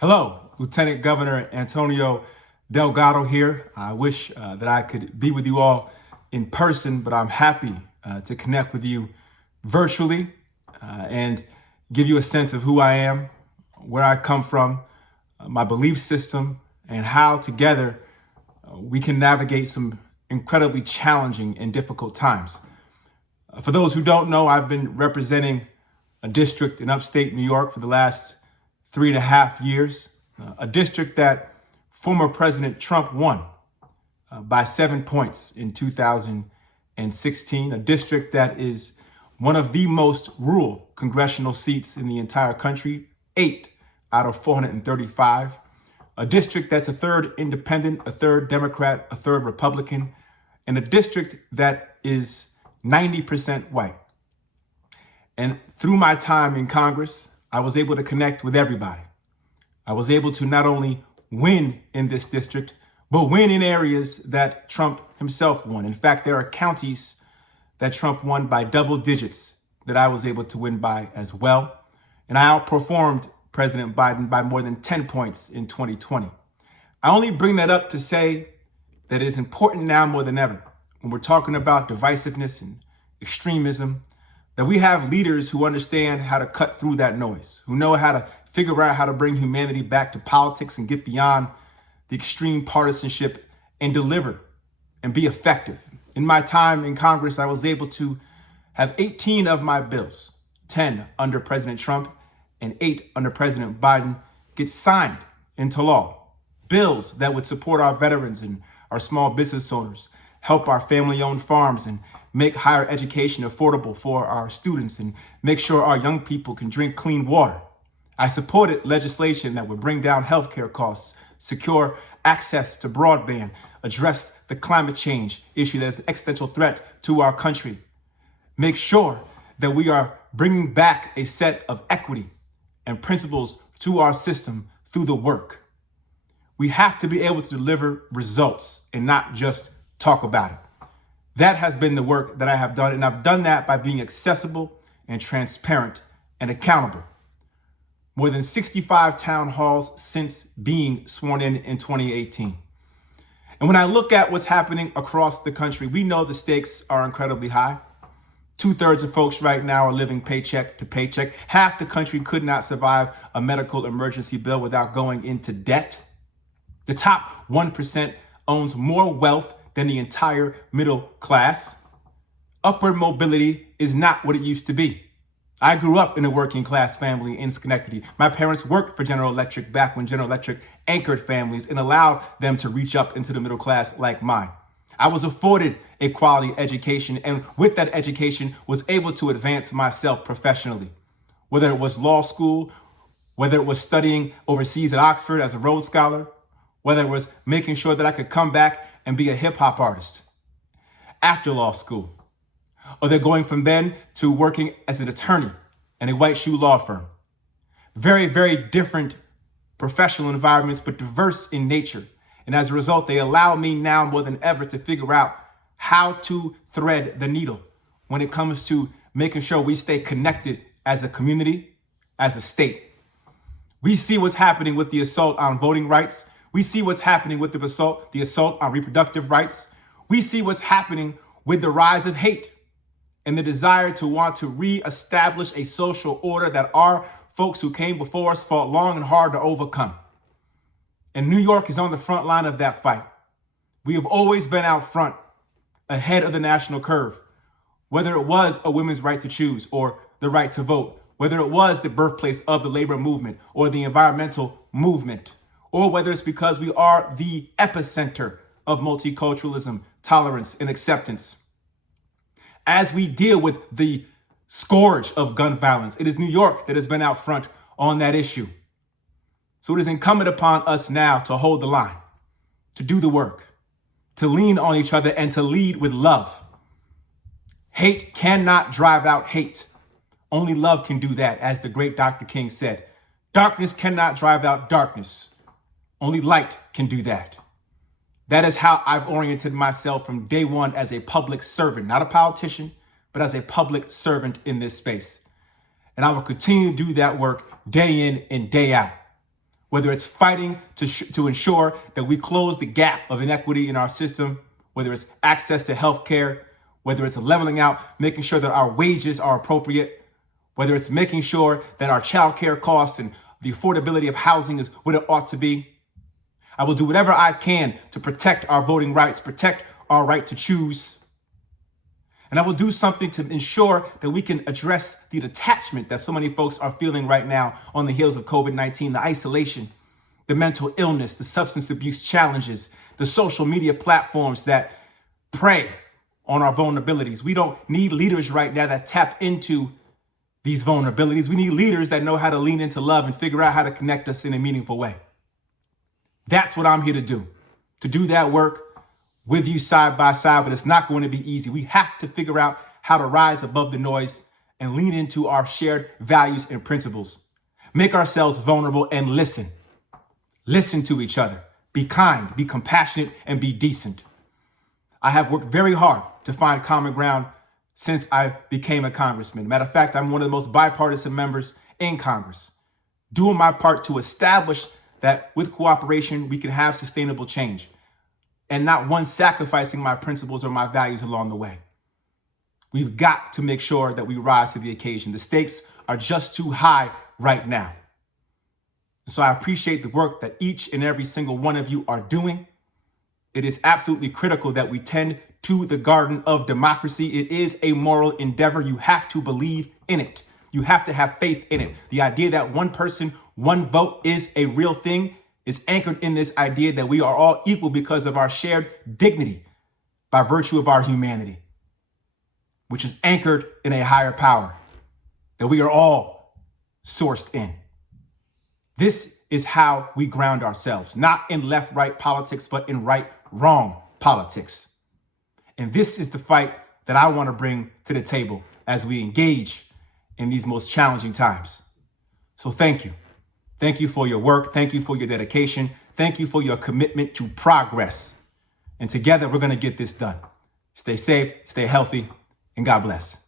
Hello, Lt Governor Antonio Delgado here. I wish that I could be with you all in person, but I'm happy to connect with you virtually and give you a sense of who I am, where I come from, my belief system, and how together we can navigate some incredibly challenging and difficult times. For those who don't know, I've been representing a district in upstate New York for the last 3.5 years, a district that former President Trump won by 7 points in 2016, a district that is one of the most rural congressional seats in the entire country, 8 out of 435, a district that's a third independent, a third Democrat, a third Republican, and a district that is 90% white. And through my time in Congress, I was able to connect with everybody. I was able to not only win in this district, but win in areas that Trump himself won. In fact, there are counties that Trump won by double digits that I was able to win by as well. And I outperformed President Biden by more than 10 points in 2020. I only bring that up to say that it is important now more than ever, when we're talking about divisiveness and extremism, that we have leaders who understand how to cut through that noise, who know how to figure out how to bring humanity back to politics and get beyond the extreme partisanship and deliver and be effective. In my time in Congress, I was able to have 18 of my bills, 10 under President Trump and 8 under President Biden, get signed into law. Bills that would support our veterans and our small business owners, help our family-owned farms, and make higher education affordable for our students, and make sure our young people can drink clean water. I supported legislation that would bring down healthcare costs, secure access to broadband, address the climate change issue that is an existential threat to our country, make sure that we are bringing back a set of equity and principles to our system through the work. We have to be able to deliver results and not just talk about it. That has been the work that I have done, and I've done that by being accessible and transparent and accountable. More than 65 town halls since being sworn in 2018. And when I look at what's happening across the country, we know the stakes are incredibly high. 2/3 of folks right now are living paycheck to paycheck. Half the country could not survive a medical emergency bill without going into debt. The top 1% owns more wealth than the entire middle class. Upward mobility is not what it used to be. I grew up in a working class family in Schenectady. My parents worked for General Electric back when General Electric anchored families and allowed them to reach up into the middle class like mine. I was afforded a quality education, and with that education was able to advance myself professionally. Whether it was law school, whether it was studying overseas at Oxford as a Rhodes Scholar, whether it was making sure that I could come back and be a hip hop artist after law school, or they're going from then to working as an attorney in a white shoe law firm. Very, very different professional environments, but diverse in nature. And as a result, they allow me now more than ever to figure out how to thread the needle when it comes to making sure we stay connected as a community, as a state. We see what's happening with the assault on voting rights. We see what's happening with the assault on reproductive rights. We see what's happening with the rise of hate and the desire to want to reestablish a social order that our folks who came before us fought long and hard to overcome. And New York is on the front line of that fight. We have always been out front, ahead of the national curve, whether it was a women's right to choose or the right to vote, whether it was the birthplace of the labor movement or the environmental movement, or whether it's because we are the epicenter of multiculturalism, tolerance, and acceptance. As we deal with the scourge of gun violence, it is New York that has been out front on that issue. So it is incumbent upon us now to hold the line, to do the work, to lean on each other, and to lead with love. Hate cannot drive out hate. Only love can do that, as the great Dr. King said. Darkness cannot drive out darkness. Only light can do that. That is how I've oriented myself from day one as a public servant, not a politician, but as a public servant in this space. And I will continue to do that work day in and day out. whether it's fighting to ensure that we close the gap of inequity in our system, whether it's access to health care, whether it's leveling out, making sure that our wages are appropriate, whether it's making sure that our child care costs and the affordability of housing is what it ought to be. I will do whatever I can to protect our voting rights, protect our right to choose. And I will do something to ensure that we can address the detachment that so many folks are feeling right now on the heels of COVID-19, the isolation, the mental illness, the substance abuse challenges, the social media platforms that prey on our vulnerabilities. We don't need leaders right now that tap into these vulnerabilities. We need leaders that know how to lean into love and figure out how to connect us in a meaningful way. That's what I'm here to do that work with you side by side, but it's not going to be easy. We have to figure out how to rise above the noise and lean into our shared values and principles. Make ourselves vulnerable and listen. Listen to each other. Be kind, be compassionate, and be decent. I have worked very hard to find common ground since I became a congressman. Matter of fact, I'm one of the most bipartisan members in Congress, doing my part to establish that with cooperation, we can have sustainable change, and not one sacrificing my principles or my values along the way. We've got to make sure that we rise to the occasion. The stakes are just too high right now. So I appreciate the work that each and every single one of you are doing. It is absolutely critical that we tend to the garden of democracy. It is a moral endeavor. You have to believe in it. You have to have faith in it. The idea that one person, one vote is a real thing is anchored in this idea that we are all equal because of our shared dignity by virtue of our humanity, which is anchored in a higher power that we are all sourced in. This is how we ground ourselves, not in left-right politics, but in right-wrong politics. And this is the fight that I want to bring to the table as we engage in these most challenging times. So thank you. Thank you for your work. Thank you for your dedication. Thank you for your commitment to progress. And together, we're going to get this done. Stay safe, stay healthy, and God bless.